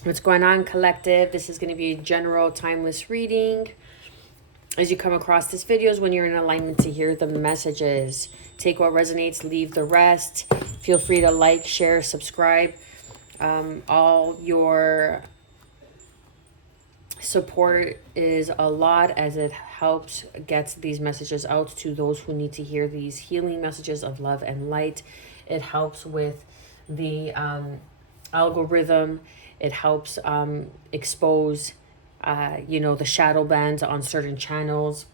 What's going on, collective? This is going to be a general timeless reading. As you come across this videos, when you're in alignment to hear the messages, take what resonates, leave the rest. Feel free to like, share, subscribe. All your support is a lot, as it helps gets these messages out to those who need to hear these healing messages of love and light. It helps with the algorithm. It helps expose the shadow bands on certain channels,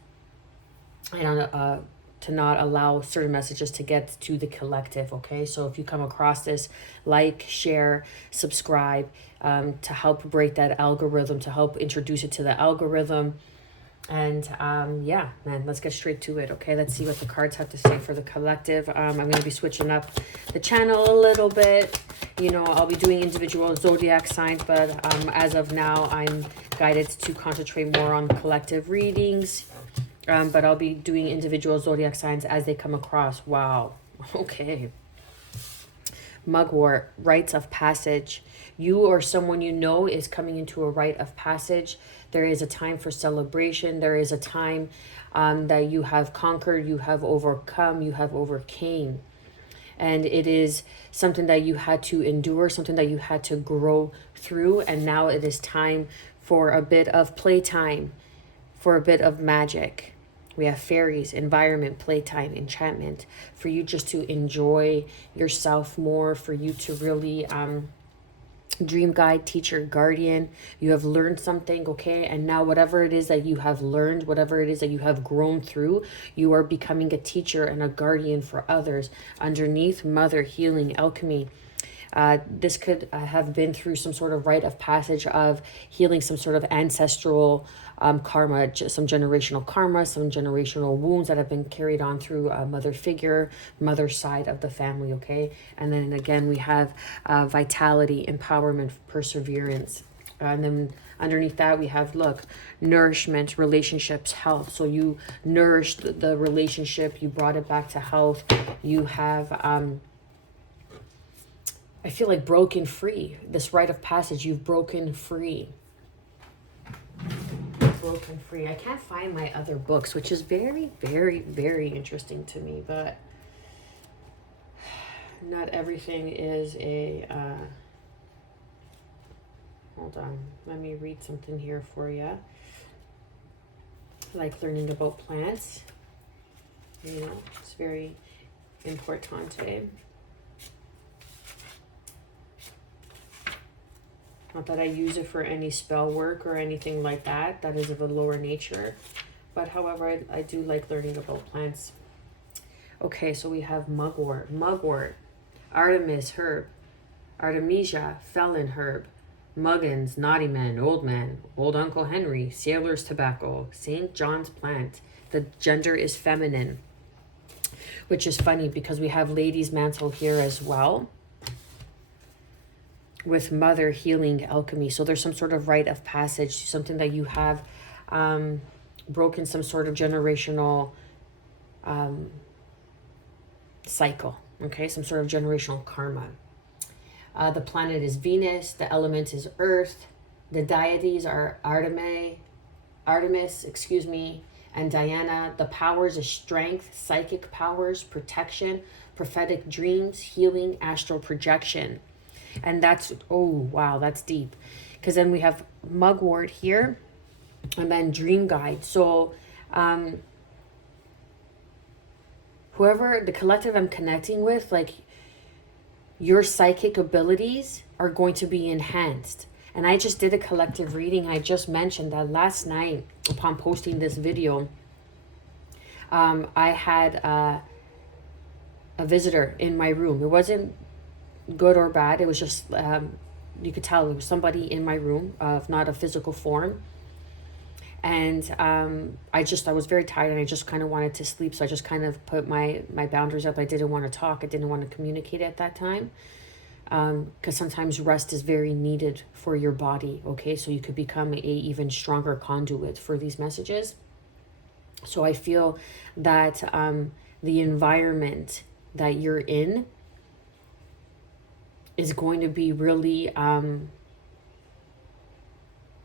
and to not allow certain messages to get to the collective. Okay, so if you come across this, like, share, subscribe, to help break that algorithm, to help introduce it to the algorithm. And yeah, man, let's get straight to it. Okay, let's see what the cards have to say for the collective. I'm going to be switching up the channel a little bit. I'll be doing individual zodiac signs, but as of now, I'm guided to concentrate more on collective readings. But I'll be doing individual zodiac signs as they come across. Wow. Okay. Mugwort, rites of passage. You or someone you know is coming into a rite of passage. There is a time for celebration. There is a time that you have conquered, you have overcome, you have overcame. And it is something that you had to endure, something that you had to grow through. And now it is time for a bit of playtime, for a bit of magic. We have fairies, environment, playtime, enchantment, for you just to enjoy yourself more, for you to really dream guide, teacher, guardian. You have learned something, okay? And now whatever it is that you have learned, whatever it is that you have grown through, you are becoming a teacher and a guardian for others. Underneath, mother, healing, alchemy. This could have been through some sort of rite of passage of healing some sort of ancestral karma, some generational karma, some generational wounds that have been carried on through a mother figure, mother side of the family, okay? And then again, we have vitality, empowerment, perseverance. And then underneath that, we have, look, nourishment, relationships, health. So you nourished the relationship, you brought it back to health. You have... I feel like broken free. This rite of passage, you've broken free. Broken free. I can't find my other books, which is very, very, very interesting to me, but not everything is a... hold on. Let me read something here for you. Like learning about plants. It's very importante. Not that I use it for any spell work or anything like that. That is of a lower nature. But however, I do like learning about plants. Okay, so we have mugwort. Mugwort. Artemis herb. Artemisia felon herb. Muggins, naughty man, old Uncle Henry, sailor's tobacco, St. John's plant. The gender is feminine. Which is funny because we have ladies' mantle here as well, with mother, healing, alchemy. So there's some sort of rite of passage, something that you have broken some sort of generational cycle, okay? Some sort of generational karma. The planet is Venus. The element is Earth. The deities are Artemis, and Diana. The powers is strength, psychic powers, protection, prophetic dreams, healing, astral projection. And that's, oh, wow, that's deep. Because then we have mugwort here, and then dream guide. So whoever, the collective I'm connecting with, like, your psychic abilities are going to be enhanced. And I just did a collective reading. I just mentioned that last night upon posting this video, I had a visitor in my room. It wasn't good or bad. It was just, you could tell it was somebody in my room, of not a physical form. And I was very tired, and I just kind of wanted to sleep. So I just kind of put my boundaries up. I didn't want to talk. I didn't want to communicate at that time. Because sometimes rest is very needed for your body. Okay, so you could become a even stronger conduit for these messages. So I feel that the environment that you're in is going to be really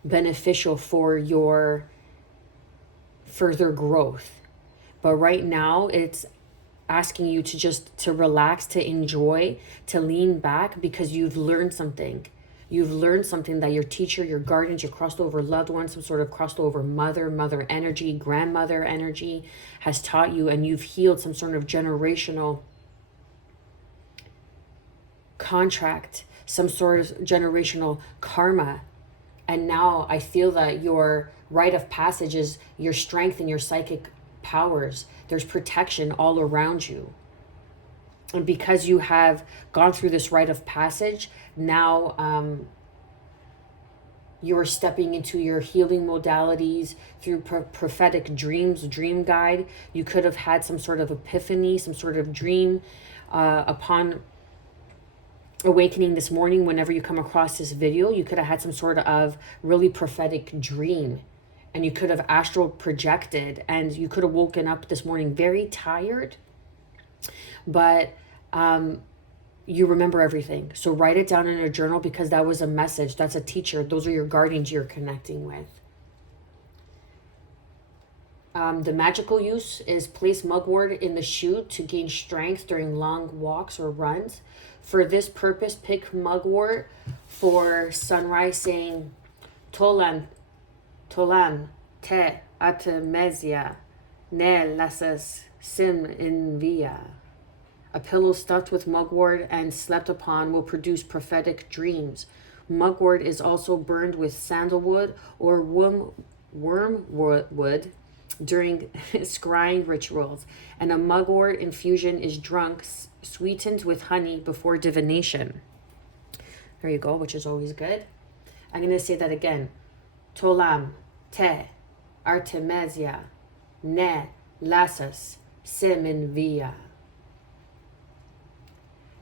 beneficial for your further growth. But right now it's asking you to just to relax, to enjoy, to lean back, because you've learned something. You've learned something that your teacher, your guardians, your crossed over loved one, some sort of crossed over mother energy, grandmother energy has taught you, and you've healed some sort of generational contract, some sort of generational karma. And now I feel that your rite of passage is your strength and your psychic powers. There's protection all around you. And because you have gone through this rite of passage, now you're stepping into your healing modalities through prophetic dreams, dream guide. You could have had some sort of epiphany, some sort of dream upon awakening this morning. Whenever you come across this video, you could have had some sort of really prophetic dream, and you could have astral projected, and you could have woken up this morning very tired, but you remember everything. So write it down in a journal, because that was a message. That's a teacher. Those are your guardians you're connecting with. The magical use is place mugwort in the shoe to gain strength during long walks or runs. For this purpose, pick mugwort for sunrise, saying Tolam te artemisia ne lasas sim in via. A pillow stuffed with mugwort and slept upon will produce prophetic dreams. Mugwort is also burned with sandalwood or wormwood during scrying rituals, and a mugwort infusion is drunk sweetened with honey before divination. There you go, which is always good. I'm going to say that again. Tolam te artemisia ne lasas seminvia.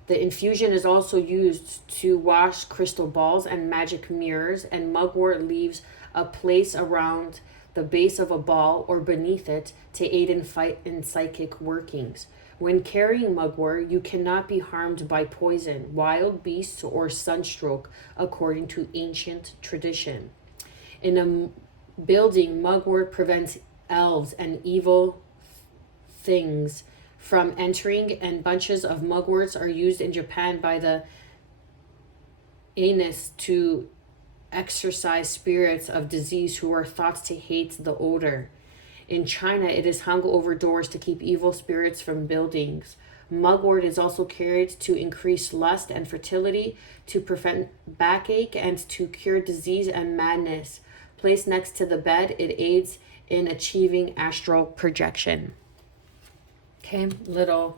The infusion is also used to wash crystal balls and magic mirrors, and mugwort leaves a place around the base of a ball or beneath it to aid in psychic workings. When carrying mugwort, you cannot be harmed by poison, wild beasts, or sunstroke, according to ancient tradition. In a building, mugwort prevents elves and evil things from entering, and bunches of mugworts are used in Japan by the Anis to exorcise spirits of disease who are thought to hate the odor. In China, it is hung over doors to keep evil spirits from buildings. Mugwort is also carried to increase lust and fertility, to prevent backache, and to cure disease and madness. Placed next to the bed, it aids in achieving astral projection. Okay, little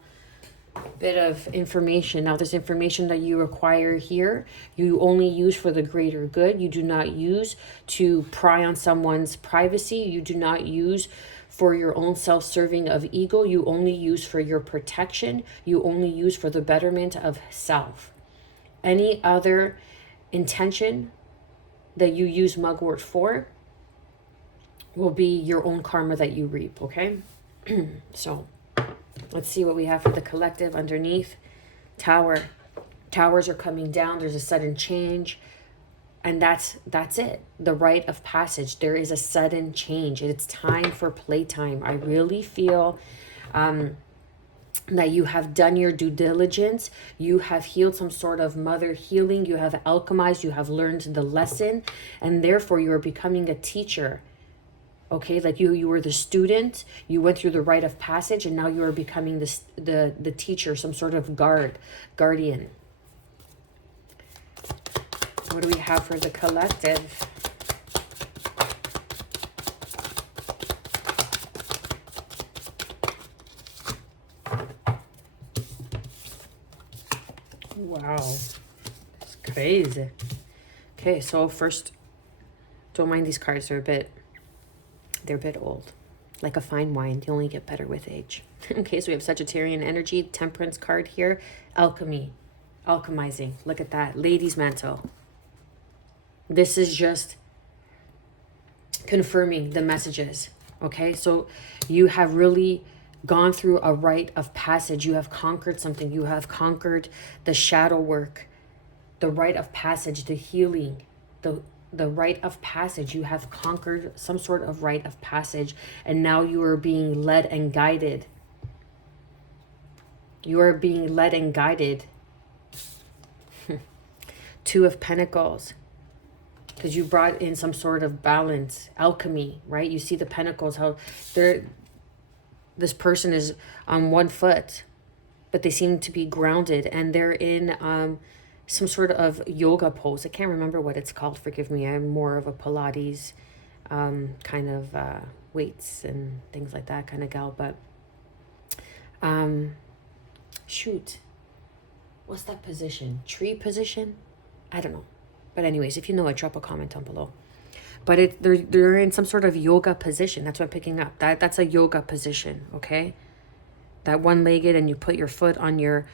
bit of information. Now, this information that you acquire here, you only use for the greater good. You do not use to pry on someone's privacy. You do not use for your own self-serving of ego. You only use for your protection. You only use for the betterment of self. Any other intention that you use mugwort for will be your own karma that you reap, okay? So let's see what we have for the collective underneath. Tower. Towers are coming down. There's a sudden change. And that's it. The rite of passage. There is a sudden change. It's time for playtime. I really feel that you have done your due diligence. You have healed some sort of mother healing. You have alchemized. You have learned the lesson. And therefore, you are becoming a teacher. Okay, like you were the student, you went through the rite of passage, and now you are becoming the teacher, some sort of guardian. What do we have for the collective? Wow, it's crazy. Okay, so first, don't mind these cards, they're a bit old, like a fine wine. They only get better with age. Okay, so we have Sagittarian energy, Temperance card here, alchemy, alchemizing. Look at that, Lady's Mantle. This is just confirming the messages. Okay, so you have really gone through a rite of passage. You have conquered something. You have conquered the shadow work, the rite of passage, the healing, the the rite of passage. You have conquered some sort of rite of passage, and now you are being led and guided. You are being led and guided. Two of Pentacles. Because you brought in some sort of balance, alchemy, right? You see the pentacles, how this person is on one foot, but they seem to be grounded, and they're in some sort of yoga pose. I can't remember what it's called. Forgive me. I'm more of a Pilates kind of weights and things like that kind of gal. But shoot, what's that position? Tree position? I don't know. But anyways, if you know it, drop a comment down below. But they're in some sort of yoga position. That's what I'm picking up. That's a yoga position, okay? That one-legged, and you put your foot on your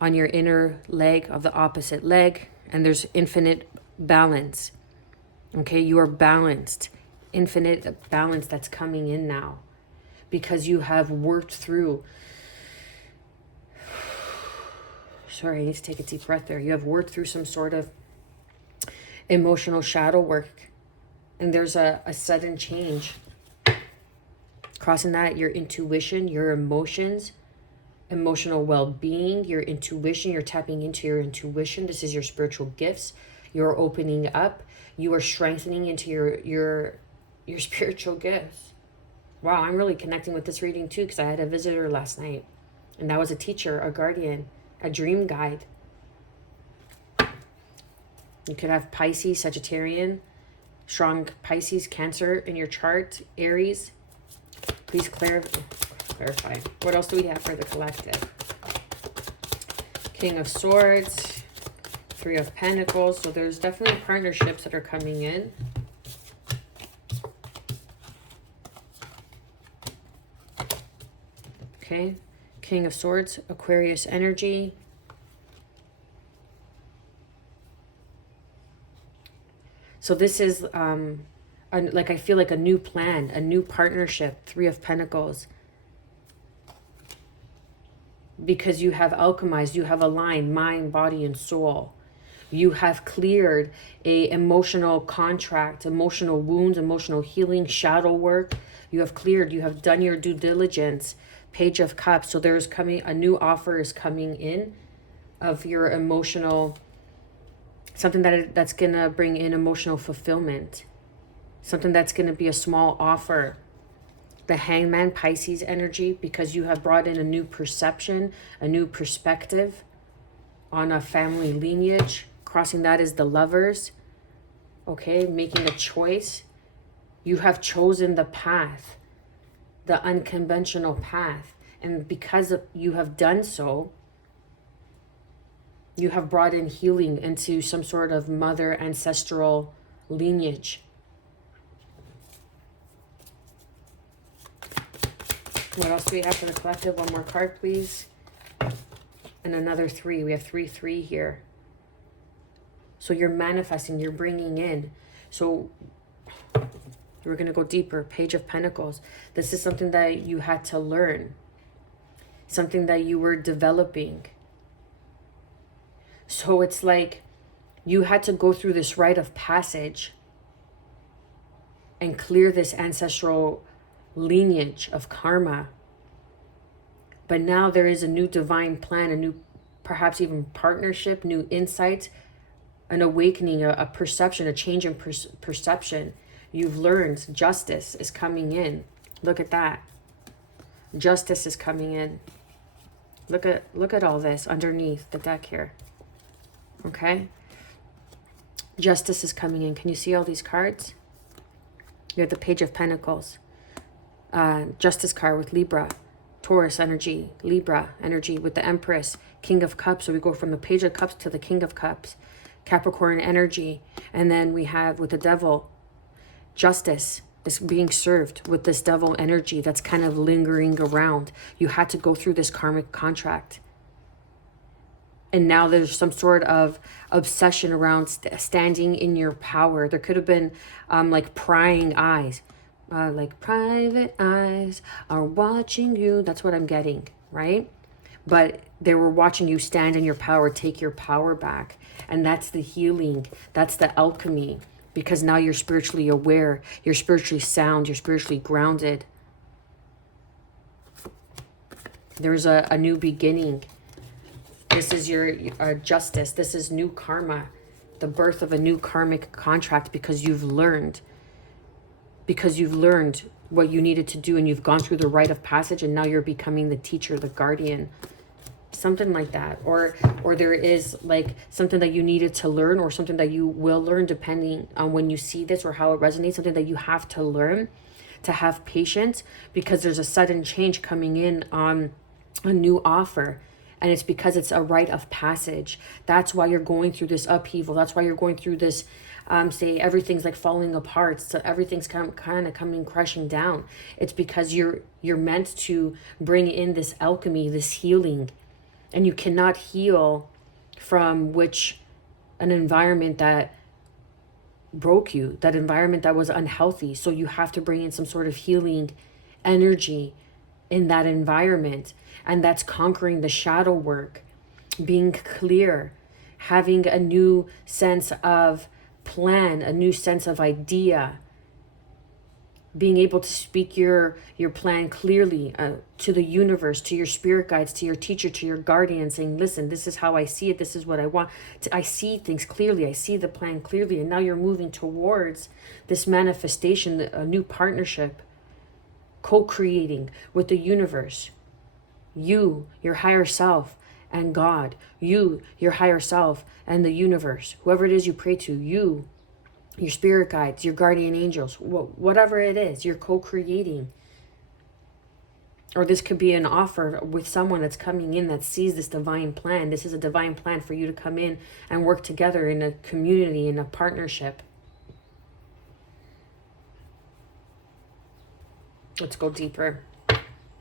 inner leg of the opposite leg, and there's infinite balance. Okay, you are balanced. Infinite balance that's coming in now. Because you have worked through. Sorry, I need to take a deep breath there. You have worked through some sort of emotional shadow work, and there's a sudden change. Crossing that, your intuition, your emotions, emotional well-being, your intuition. You're tapping into your intuition. This is your spiritual gifts. You're opening up. You are strengthening into your spiritual gifts. Wow, I'm really connecting with this reading too, because I had a visitor last night, and that was a teacher, a guardian, a dream guide. You could have Pisces, Sagittarian, strong Pisces, Cancer in your chart, Aries. Please clarify. What else do we have for the collective? King of Swords, Three of Pentacles. So there's definitely partnerships that are coming in. Okay. King of Swords, Aquarius energy. So this is, like, I feel like a new plan, a new partnership, Three of Pentacles. Because you have alchemized, you have aligned mind, body, and soul. You have cleared a emotional contract, emotional wounds, emotional healing, shadow work. You have cleared, you have done your due diligence. Page of Cups. So there's coming, a new offer is coming in of your emotional, something that's going to bring in emotional fulfillment. Something that's going to be a small offer. The Hangman, Pisces energy, because you have brought in a new perception, a new perspective on a family lineage. Crossing that is the Lovers. Okay, making a choice. You have chosen the path, the unconventional path. And because you have done so, you have brought in healing into some sort of mother ancestral lineage. What else do we have for the collective? One more card, please. And another 3. We have 3 here. So you're manifesting, you're bringing in. So we're going to go deeper. Page of Pentacles. This is something that you had to learn. Something that you were developing. So it's like you had to go through this rite of passage and clear this ancestral lineage of karma. But now there is a new divine plan, a new, perhaps even partnership, new insights, an awakening, a perception, a change in perception. You've learned justice is coming in. Look at that. Justice is coming in. Look at all this underneath the deck here. Okay? Justice is coming in. Can you see all these cards? You have the Page of Pentacles. Justice card with Libra. Taurus energy. Libra energy with the Empress. King of Cups. So we go from the Page of Cups to the King of Cups. Capricorn energy. And then we have with the Devil. Justice is being served with this Devil energy that's kind of lingering around. You had to go through this karmic contract. And now there's some sort of obsession around standing in your power. There could have been like prying eyes. Like private eyes are watching you. That's what I'm getting, right? But they were watching you stand in your power, take your power back. And that's the healing. That's the alchemy. because now you're spiritually aware, you're spiritually sound, you're spiritually grounded. There's a new beginning. This is your justice. This is new karma, the birth of a new karmic contract, because you've learned what you needed to do, and you've gone through the rite of passage, and now you're becoming the teacher, the guardian, something like that. Or there is like something that you needed to learn, or something that you will learn depending on when you see this or how it resonates, something that you have to learn, to have patience, because there's a sudden change coming in on a new offer. And it's because it's a rite of passage. That's why you're going through this upheaval. That's why you're going through this, say everything's like falling apart. So everything's kind of coming crashing down. It's because you're meant to bring in this alchemy, this healing. And you cannot heal from an environment that broke you, that environment that was unhealthy. So you have to bring in some sort of healing energy in that environment. And that's conquering the shadow work, being clear, having a new sense of plan, a new sense of idea, being able to speak your plan clearly to the universe, to your spirit guides, to your teacher, to your guardian, saying, listen, this is how I see it. This is what I want. I see things clearly. I see the plan clearly. And now you're moving towards this manifestation, a new partnership, co-creating with the universe. You, your higher self, and God. You, your higher self, and the universe. Whoever it is you pray to, you, your spirit guides, your guardian angels, whatever it is, you're co-creating. Or this could be an offer with someone that's coming in that sees this divine plan. This is a divine plan for you to come in and work together in a community, in a partnership. Let's go deeper.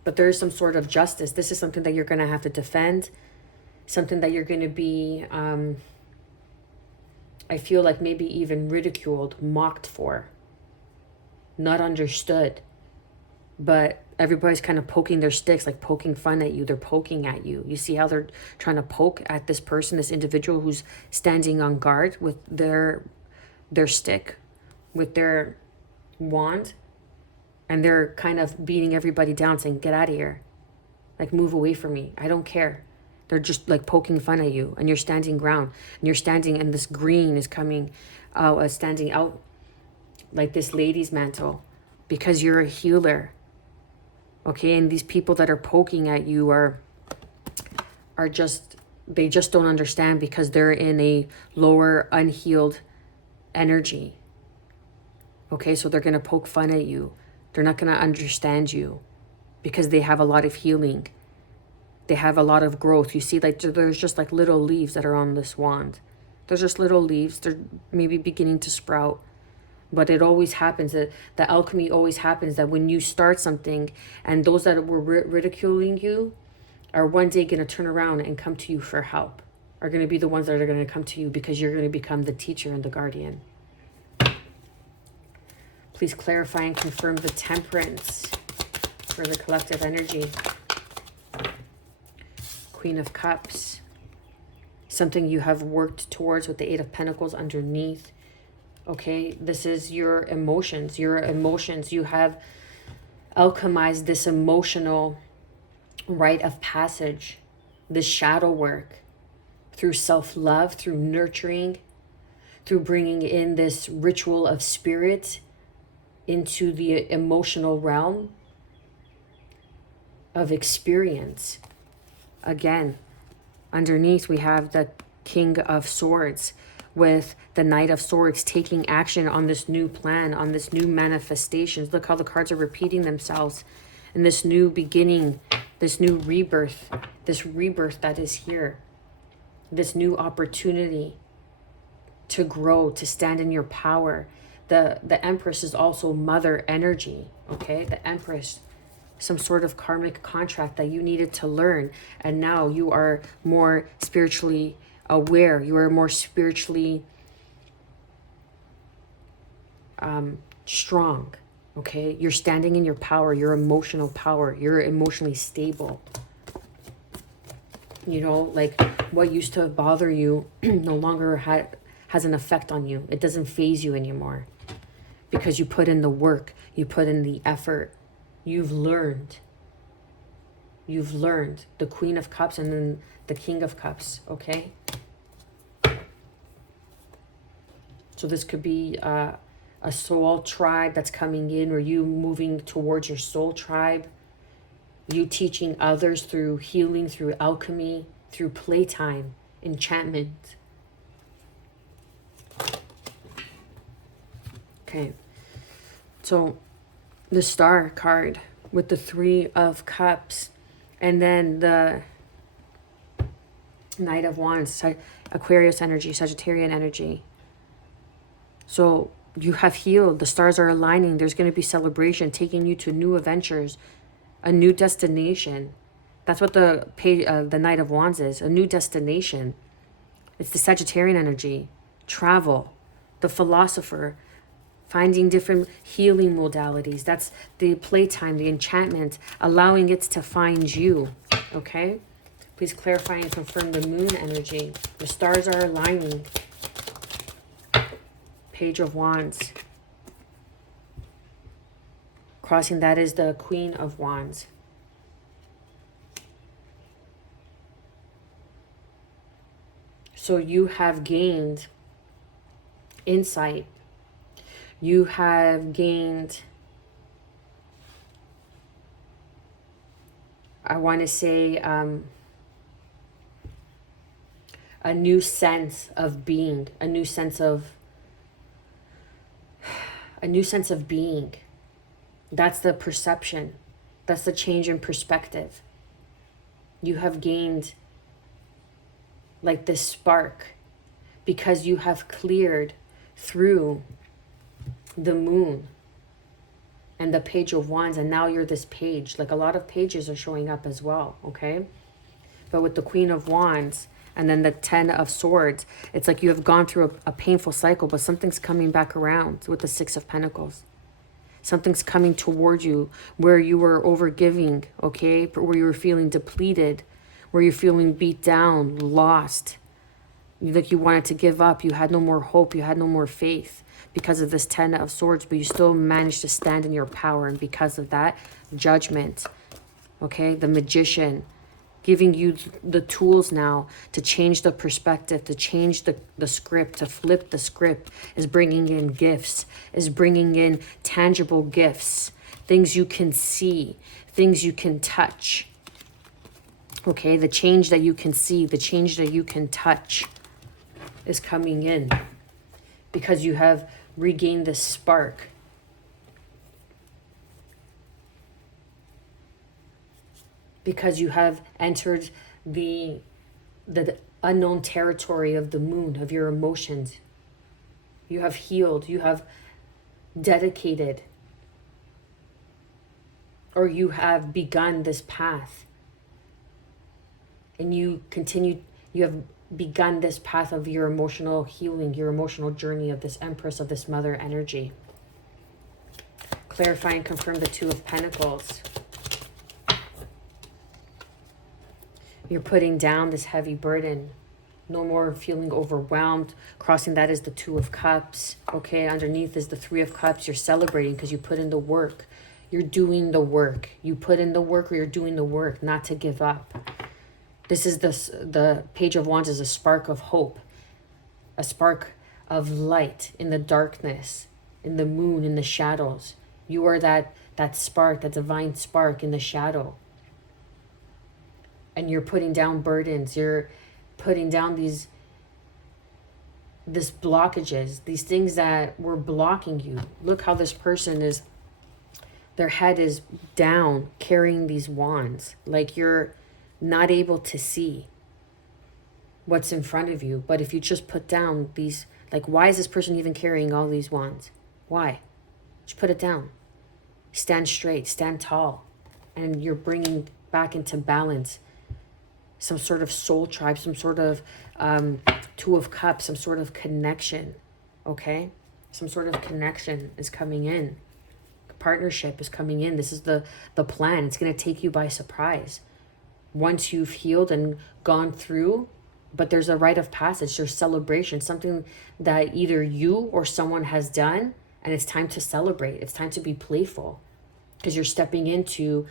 But there is some sort of justice. This is something that you're going to have to defend. Something that you're going to be, I feel like maybe even ridiculed, mocked for. Not understood. But everybody's kind of poking their sticks, like poking fun at you. They're poking at you. You see how they're trying to poke at this person, this individual who's standing on guard with their stick, with their wand. And they're kind of beating everybody down, saying, get out of here. Like, move away from me. I don't care. They're just like poking fun at you. And you're standing ground. And you're standing, and this green is coming, standing out like this lady's mantle. Because you're a healer. Okay? And these people that are poking at you are just, they just don't understand, because they're in a lower, unhealed energy. Okay? So they're going to poke fun at you. They're not going to understand you, because they have a lot of healing. They have a lot of growth. You see, like there's just like little leaves that are on this wand. There's just little leaves. They're maybe beginning to sprout. But it always happens. The alchemy always happens that when you start something, and those that were ridiculing you are one day going to turn around and come to you for help. Are going to be the ones that are going to come to you, because you're going to become the teacher and the guardian. Please clarify and confirm the temperance for the collective energy. Queen of Cups. Something you have worked towards with the Eight of Pentacles underneath. Okay, this is your emotions. Your emotions. You have alchemized this emotional rite of passage. This shadow work. Through self-love, through nurturing, through bringing in this ritual of spirit into the emotional realm of experience. Again, underneath we have the King of Swords with the Knight of Swords taking action on this new plan, on this new manifestations. Look how the cards are repeating themselves. And this new beginning, this new rebirth, this rebirth that is here. This new opportunity to grow, to stand in your power. The Empress is also mother energy, okay? The Empress, some sort of karmic contract that you needed to learn. And now you are more spiritually aware. You are more spiritually strong, okay? You're standing in your power, your emotional power. You're emotionally stable. You know, like what used to bother you no longer has an effect on you. It doesn't faze you anymore because you put in the work, you put in the effort. You've learned. You've learned. The Queen of Cups and then the King of Cups, okay? So this could be a soul tribe that's coming in, or you moving towards your soul tribe. You teaching others through healing, through alchemy, through playtime, enchantment. Okay. So the Star card with the Three of Cups, and then the Knight of Wands, Aquarius energy, Sagittarian energy. So you have healed. The stars are aligning. There's going to be celebration, taking you to new adventures, a new destination. That's what the Knight of Wands is, a new destination. It's the Sagittarian energy, travel, the philosopher, finding different healing modalities. That's the playtime, the enchantment, allowing it to find you, okay? Please clarify and confirm the moon energy. The stars are aligning. Page of Wands. Crossing that is the Queen of Wands. So you have gained insight. You have gained, I want to say, a new sense of being, a new sense of being. That's the perception. That's the change in perspective. You have gained like this spark because you have cleared through the moon and the Page of Wands, and now you're this page. Like a lot of pages are showing up as well, okay? But with the Queen of Wands and then the Ten of Swords, it's like you have gone through a painful cycle, but something's coming back around with the Six of Pentacles. Something's coming toward you where you were overgiving, okay? Where you were feeling depleted, where you're feeling beat down, lost. Like you wanted to give up. You had no more hope. You had no more faith because of this Ten of Swords, but you still managed to stand in your power. And because of that, Judgment, okay? The Magician, giving you the tools now to change the perspective, to change the script, to flip the script, is bringing in gifts, is bringing in tangible gifts, things you can see, things you can touch. Okay, the change that you can see, the change that you can touch is coming in because you have regained this spark. Because you have entered the unknown territory of the moon, of your emotions. You have healed, you have dedicated, or you have begun this path. And you have begun this path of your emotional healing, your emotional journey of this Empress, of this Mother energy. Clarify and confirm the Two of Pentacles. You're putting down this heavy burden. No more feeling overwhelmed. Crossing that is the Two of Cups. Okay, underneath is the Three of Cups. You're celebrating because you put in the work. You're doing the work. You put in the work, or you're doing the work, not to give up. This is the Page of Wands is a spark of hope. A spark of light in the darkness, in the moon, in the shadows. You are that spark, that divine spark in the shadow. And you're putting down burdens. You're putting down these blockages, these things that were blocking you. Look how this person is, their head is down, carrying these wands. Like you're not able to see what's in front of you. But if you just put down these, like, why is this person even carrying all these wands? Why? Just put it down. Stand straight, stand tall. And you're bringing back into balance some sort of soul tribe, some sort of Two of Cups, some sort of connection, okay? Some sort of connection is coming in. Partnership is coming in. This is the plan. It's going to take you by surprise. Once you've healed and gone through but there's a rite of passage, there's celebration, something that either you or someone has done, and it's time to celebrate. It's time to be playful, because you're stepping into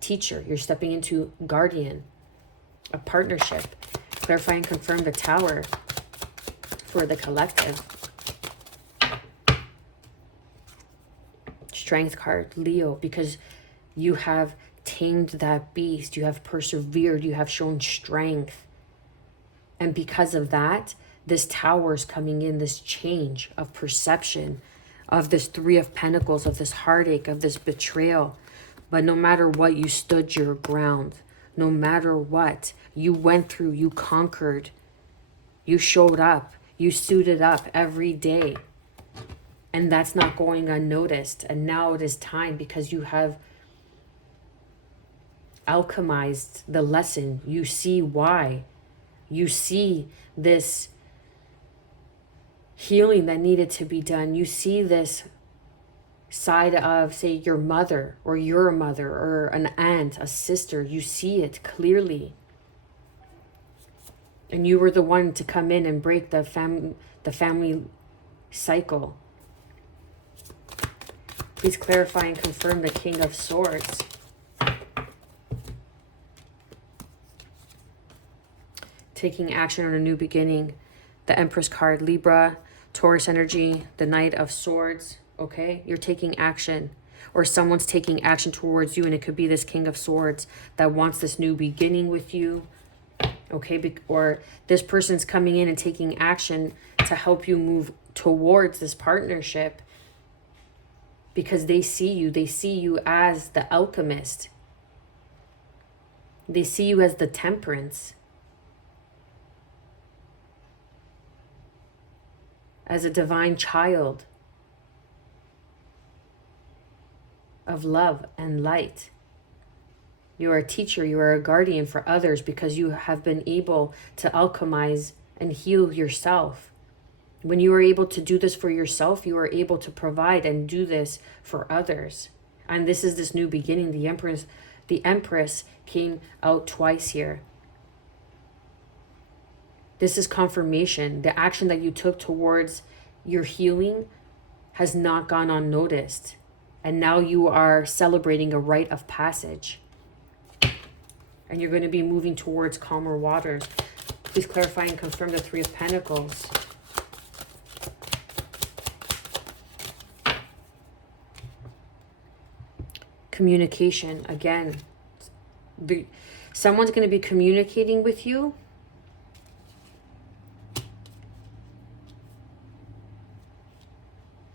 teacher, you're stepping into guardian, a partnership. Clarify and confirm the Tower for the collective. Strength card, Leo, because you have tamed that beast, you have persevered, you have shown strength. And because of that, this Tower is coming in, this change of perception, of this Three of Pentacles, of this heartache, of this betrayal. But no matter what, you stood your ground. No matter what, you went through, you conquered, you showed up, you suited up every day. And that's not going unnoticed. And now it is time, because you have alchemized the lesson. You see why. You see this healing that needed to be done. You see this side of, say, your mother or your mother or an aunt, a sister. You see it clearly. And you were the one to come in and break the family cycle. Please clarify and confirm the King of Swords. Taking action on a new beginning. The Empress card, Libra, Taurus energy, the Knight of Swords. Okay, you're taking action, or someone's taking action towards you, and it could be this King of Swords that wants this new beginning with you. Okay, or this person's coming in and taking action to help you move towards this partnership, because they see you as the alchemist. They see you as the Temperance, as a divine child of love and light. You are a teacher, you are a guardian for others, because you have been able to alchemize and heal yourself. When you are able to do this for yourself, you are able to provide and do this for others. And this is this new beginning. The Empress came out twice here. This is confirmation. The action that you took towards your healing has not gone unnoticed. And now you are celebrating a rite of passage. And you're going to be moving towards calmer waters. Please clarify and confirm the Three of Pentacles. Communication. Again, someone's going to be communicating with you.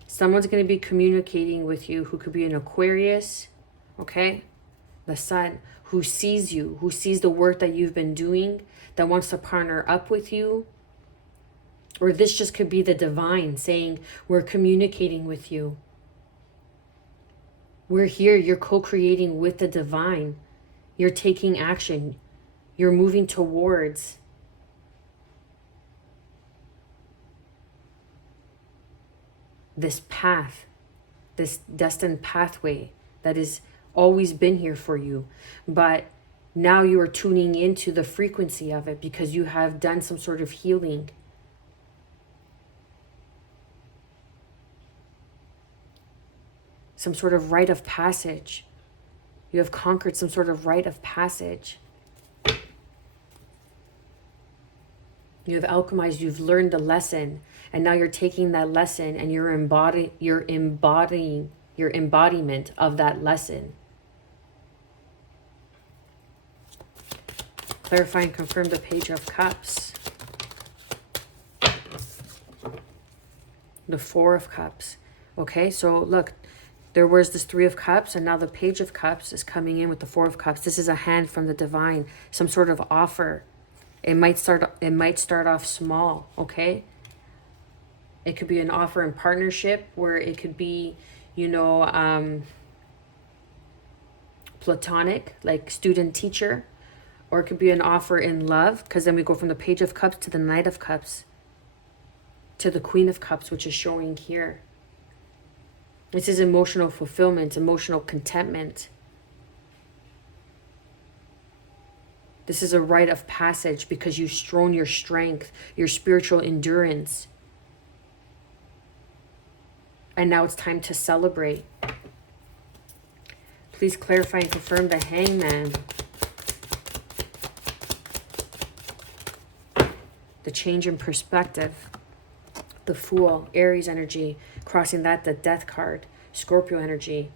Someone's going to be communicating with you who could be an Aquarius, okay? The Sun, who sees you, who sees the work that you've been doing, that wants to partner up with you. Or this just could be the divine saying, we're communicating with you. We're here, you're co-creating with the divine. You're taking action. You're moving towards this path, this destined pathway that has always been here for you. But now you are tuning into the frequency of it, because you have done some sort of healing. Some sort of rite of passage. You have conquered some sort of rite of passage. You have alchemized, you've learned the lesson, and now you're taking that lesson and you're embodying your embodiment of that lesson. Clarify and confirm the Page of Cups. The Four of Cups. Okay, so look, there was this Three of Cups, and now the Page of Cups is coming in with the Four of Cups. This is a hand from the divine, some sort of offer. It might start off small, okay? It could be an offer in partnership, where it could be, platonic, like student teacher, or it could be an offer in love, because then we go from the Page of Cups to the Knight of Cups to the Queen of Cups, which is showing here. This is emotional fulfillment, emotional contentment. This is a rite of passage because you've shown your strength, your spiritual endurance. And now it's time to celebrate. Please clarify and confirm the Hangman. The change in perspective. The Fool, Aries energy. Crossing that, the Death card. Scorpio energy.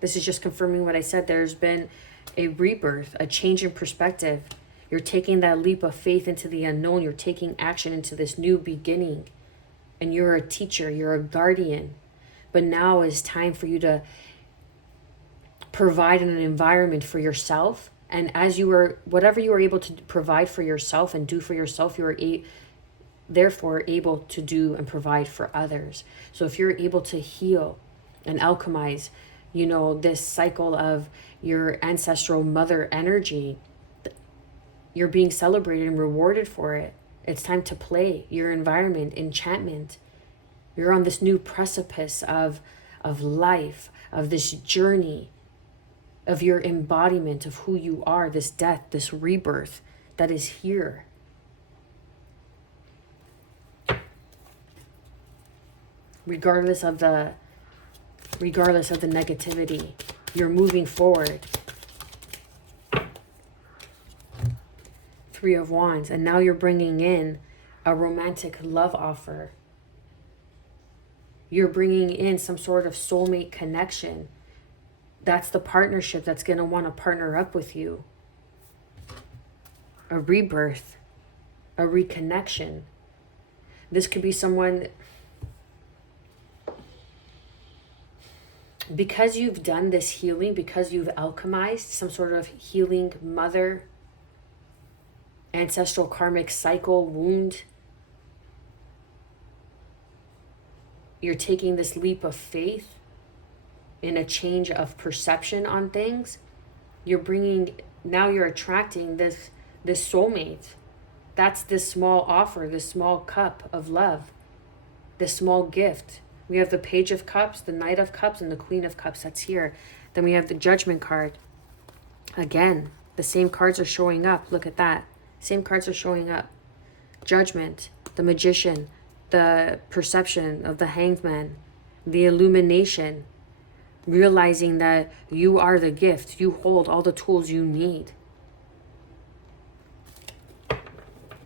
This is just confirming what I said. There's been a rebirth, a change in perspective. You're taking that leap of faith into the unknown. You're taking action into this new beginning. And you're a teacher. You're a guardian. But now is time for you to provide an environment for yourself. And as you are, whatever you are able to provide for yourself and do for yourself, you are therefore able to do and provide for others. So if you're able to heal and alchemize, you know, this cycle of your ancestral mother energy, you're being celebrated and rewarded for it. It's time to play your environment, enchantment. You're on this new precipice of life, of this journey, of your embodiment of who you are, this death, this rebirth that is here. Regardless of the negativity, you're moving forward. 3 of Wands, and now you're bringing in a romantic love offer. You're bringing in some sort of soulmate connection. That's the partnership that's going to want to partner up with you. A rebirth, a reconnection. This could be someone, because you've done this healing, because you've alchemized some sort of healing mother, ancestral karmic cycle, wound. You're taking this leap of faith in a change of perception on things. Now you're attracting this soulmate. That's this small offer, this small cup of love, this small gift. We have the Page of Cups, the Knight of Cups, and the Queen of Cups. That's here. Then we have the Judgment card. Again, the same cards are showing up. Look at that. Same cards are showing up. Judgment, the Magician, the perception of the Hanged Man, the illumination, realizing that you are the gift. You hold all the tools you need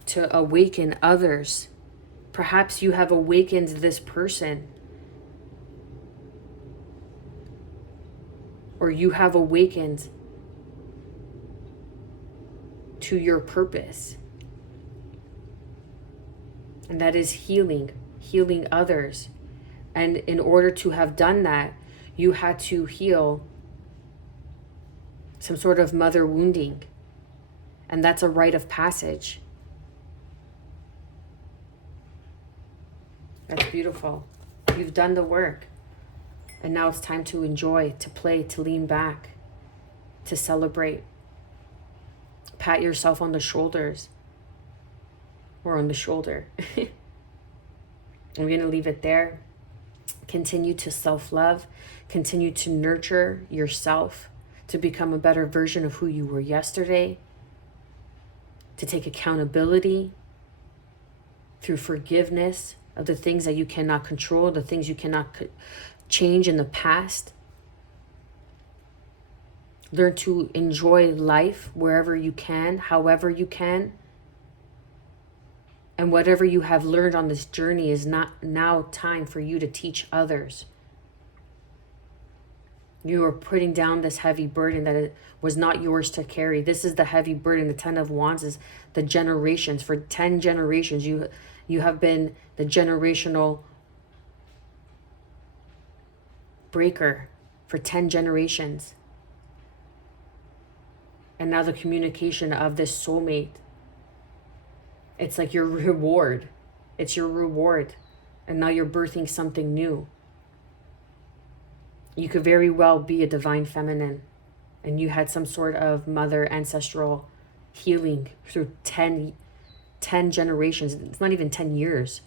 to awaken others. Perhaps you have awakened this person, or you have awakened to your purpose. And that is healing others. And in order to have done that, you had to heal some sort of mother wounding. And that's a rite of passage. That's beautiful. You've done the work. And now it's time to enjoy, to play, to lean back, to celebrate. Pat yourself on the shoulders, or on the shoulder. I'm going to leave it there. Continue to self-love. Continue to nurture yourself to become a better version of who you were yesterday. To take accountability through forgiveness of the things that you cannot control, the things you cannot change in the past. Learn to enjoy life wherever you can, however you can. And whatever you have learned on this journey is not now time for you to teach others. You are putting down this heavy burden that it was not yours to carry. This is the heavy burden. The 10 of Wands is the generations. For 10 generations, you have been the generational breaker for 10 generations. And now the communication of this soulmate. It's like your reward. It's your reward. And now you're birthing something new. You could very well be a divine feminine. And you had some sort of mother ancestral healing through 10 generations. It's not even 10 years.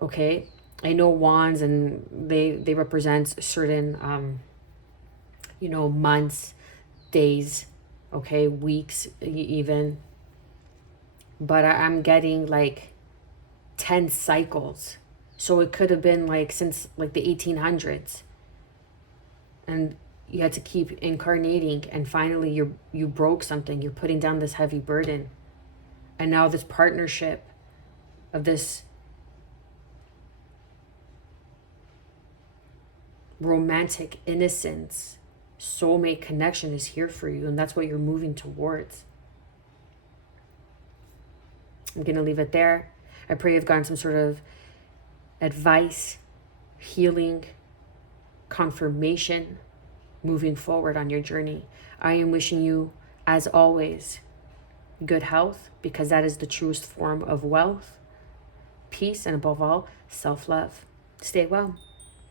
Okay? I know wands, and they represent certain, months, days, okay, weeks even. But I'm getting like 10 cycles. So it could have been like since like the 1800s. And you had to keep incarnating, and finally you broke something. You're putting down this heavy burden. And now this partnership of this romantic innocence, soulmate connection is here for you, and that's what you're moving towards. I'm going to leave it there. I pray you've gotten some sort of advice, healing, confirmation, moving forward on your journey. I am wishing you, as always, good health, because that is the truest form of wealth, peace, and above all, self-love. Stay well.